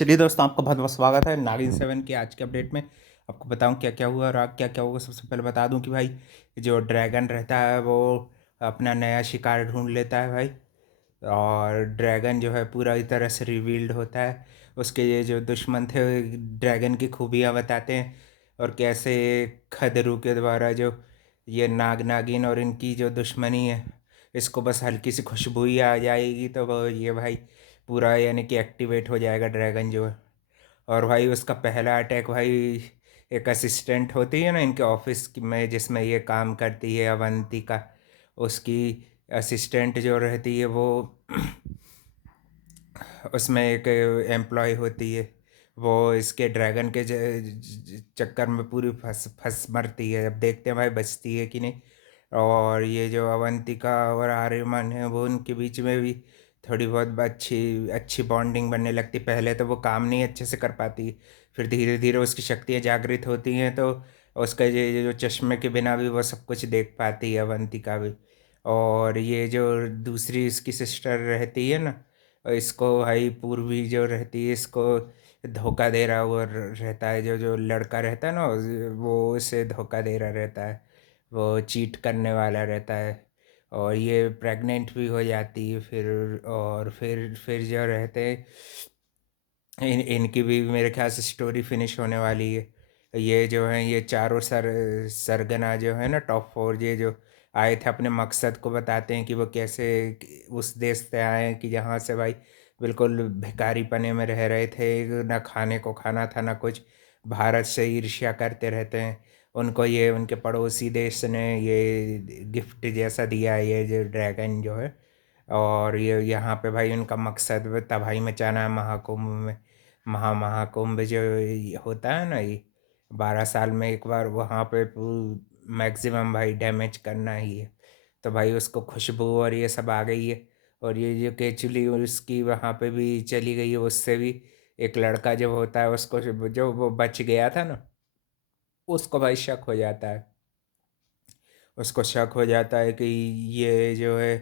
चलिए दोस्तों, आपका बहुत बहुत स्वागत है नागिन 7 के आज के अपडेट में। आपको बताऊं क्या क्या हुआ और आगे क्या क्या होगा। सबसे पहले बता दूं कि भाई जो ड्रैगन रहता है वो अपना नया शिकार ढूंढ लेता है भाई। और ड्रैगन जो है पूरा इस तरह से रिवील्ड होता है। उसके ये जो दुश्मन थे ड्रैगन की खूबियाँ बताते हैं और कैसे खदरू के द्वारा जो ये नाग नागिन और इनकी जो दुश्मनी है, इसको बस हल्की सी खुशबू ही आ जाएगी तो वो ये भाई पूरा यानी कि एक्टिवेट हो जाएगा ड्रैगन जो है। और भाई उसका पहला अटैक भाई एक असिस्टेंट होती है ना इनके ऑफिस में जिसमें ये काम करती है अवंतिका, उसकी असिस्टेंट जो रहती है वो उसमें एक एम्प्लॉय होती है। वो इसके ड्रैगन के चक्कर में पूरी फंस फंस मरती है। अब देखते हैं भाई बचती है कि नहीं। और ये जो अवंतिका और आर्यमन है वो उनके बीच में भी थोड़ी बहुत अच्छी अच्छी बॉन्डिंग बनने लगती। पहले तो वो काम नहीं अच्छे से कर पाती, फिर धीरे धीरे उसकी शक्तियाँ जागृत होती हैं तो उसका ये जो चश्मे के बिना भी वो सब कुछ देख पाती है अवंतिका भी। और ये जो दूसरी इसकी सिस्टर रहती है ना, इसको भाई पूर्वी जो रहती है इसको धोखा दे रहा वो रहता है। जो जो लड़का रहता है ना वो उसे धोखा दे रहा रहता है, वो चीट करने वाला रहता है। और ये प्रेग्नेंट भी हो जाती है फिर। और फिर जो रहते हैं इनकी भी मेरे ख्याल से स्टोरी फिनिश होने वाली है। ये जो है ये चारों सरगना जो है ना टॉप फोर, ये जो आए थे अपने मकसद को बताते हैं कि वो कैसे उस देश से आए हैं कि जहाँ से भाई बिल्कुल भिखारी पने में रह रहे थे, ना खाने को खाना था ना कुछ। भारत से ईर्ष्या करते रहते हैं। उनको ये उनके पड़ोसी देश ने ये गिफ्ट जैसा दिया है ये जो ड्रैगन जो है। और ये यहाँ पे भाई उनका मकसद तबाही मचाना है महाकुंभ में। महाकुंभ जो ये होता है ना, ये 12 साल में एक बार वहाँ पे मैक्सिमम भाई डैमेज करना ही है। तो भाई उसको खुशबू और ये सब आ गई है। और ये जो केचुली उसकी वहाँ पे भी चली गई है, उससे भी एक लड़का जो होता है उसको जो वो बच गया था ना, उसको भाई शक हो जाता है। उसको शक हो जाता है कि ये जो है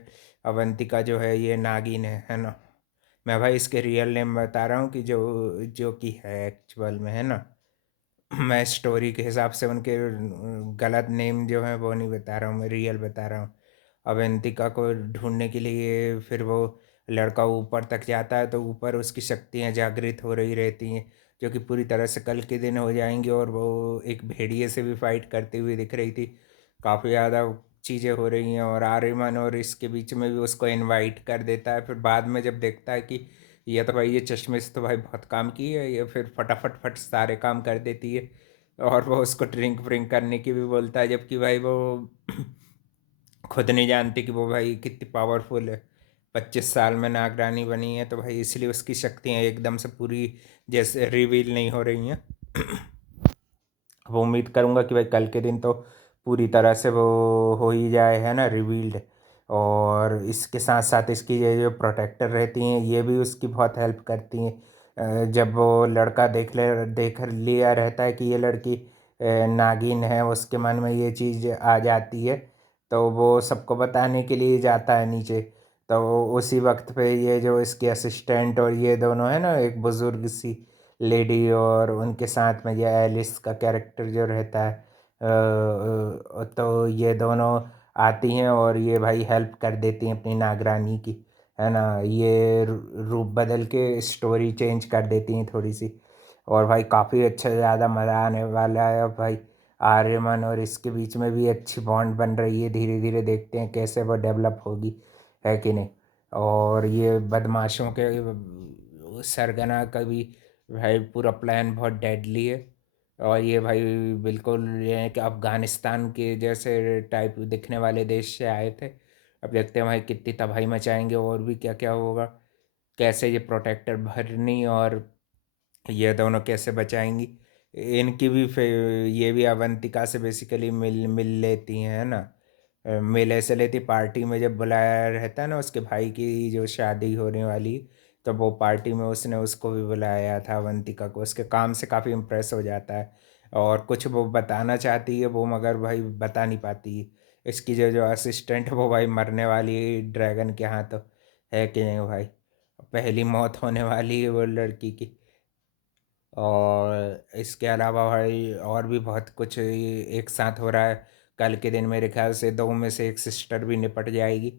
अवंतिका जो है ये नागिन है ना। मैं भाई इसके रियल नेम बता रहा हूँ कि जो जो कि है एक्चुअल में है ना। मैं स्टोरी के हिसाब से उनके गलत नेम जो है वो नहीं बता रहा हूँ, मैं रियल बता रहा हूँ। अवंतिका को ढूंढने के लिए फिर वो लड़का ऊपर तक जाता है तो ऊपर उसकी शक्तियाँ जागृत हो रही रहती हैं जो कि पूरी तरह से कल के दिन हो जाएंगी। और वो एक भेड़िए से भी फाइट करती हुई दिख रही थी। काफ़ी ज़्यादा चीज़ें हो रही हैं और आर्यमन और इसके बीच में भी उसको इनवाइट कर देता है। फिर बाद में जब देखता है कि ये तो भाई ये चश्मे से तो भाई बहुत काम की है, ये फिर फटाफट फट सारे काम कर देती है। और वो उसको ड्रिंक व्रिंक करने की भी बोलता है जबकि भाई वो खुद नहीं जानती कि वो भाई कितनी पावरफुल है। 25 साल में नागरानी बनी है तो भाई इसलिए उसकी शक्तियाँ एकदम से पूरी जैसे रिवील नहीं हो रही हैं। वो उम्मीद करूँगा कि भाई कल के दिन तो पूरी तरह से वो हो ही जाए है ना रिवील्ड। और इसके साथ साथ इसकी ये जो प्रोटेक्टर रहती हैं ये भी उसकी बहुत हेल्प करती हैं। जब वो लड़का देख लिया रहता है कि ये लड़की नागिन है, उसके मन में ये चीज़ आ जाती है तो वो सबको बताने के लिए जाता है नीचे। तो उसी वक्त पे ये जो इसके असिस्टेंट और ये दोनों है ना, एक बुजुर्ग सी लेडी और उनके साथ में ये एलिस का कैरेक्टर जो रहता है तो ये दोनों आती हैं और ये भाई हेल्प कर देती हैं अपनी नागरानी की, है ना। ये रूप बदल के स्टोरी चेंज कर देती हैं थोड़ी सी। और भाई काफ़ी अच्छा ज़्यादा मज़ा आने वाला है। अब भाई आर्यमन और इसके बीच में भी अच्छी बॉन्ड बन रही है, धीरे धीरे देखते हैं कैसे वो डेवलप होगी, है कि नहीं। और ये बदमाशों के सरगना का भी भाई पूरा प्लान बहुत डेडली है। और ये भाई बिल्कुल ये है कि अफ़गानिस्तान के जैसे टाइप दिखने वाले देश से आए थे। अब देखते हैं भाई कितनी तबाही मचाएंगे और भी क्या क्या होगा, कैसे ये प्रोटेक्टर भरनी और ये दोनों कैसे बचाएंगी। इनकी भी ये भी अवंतिका से बेसिकली मिल मिल लेती हैं, है ना। मिल ऐसे लेती पार्टी में जब बुलाया रहता है ना उसके भाई की जो शादी होने वाली, तो वो पार्टी में उसने उसको भी बुलाया था अवंतिका को। उसके काम से काफ़ी इम्प्रेस हो जाता है और कुछ वो बताना चाहती है वो मगर भाई बता नहीं पाती। इसकी जो जो असिस्टेंट है वो भाई मरने वाली ड्रैगन के हाथ, है कि नहीं भाई। पहली मौत होने वाली है वो लड़की की। और इसके अलावा भाई और भी बहुत कुछ एक साथ हो रहा है। कल के दिन मेरे ख्याल से दो में से एक सिस्टर भी निपट जाएगी,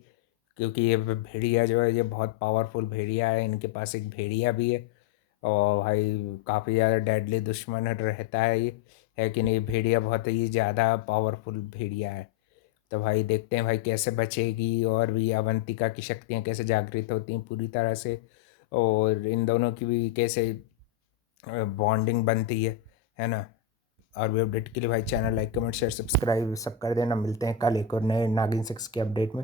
क्योंकि ये भेड़िया जो है ये बहुत पावरफुल भेड़िया है, इनके पास एक भेड़िया भी है। और भाई काफ़ी ज़्यादा डेडली दुश्मन रहता है ये, है कि नहीं। भेड़िया बहुत ही ज़्यादा पावरफुल भेड़िया है। तो भाई देखते हैं भाई कैसे बचेगी, और भी अवंतिका की शक्तियाँ कैसे जागृत होती हैं पूरी तरह से, और इन दोनों की भी कैसे बॉन्डिंग बनती है ना। और भी अपडेट के लिए भाई channel like comment share subscribe सब कर देना। मिलते हैं कल एक और नए नागिन 6 के अपडेट में।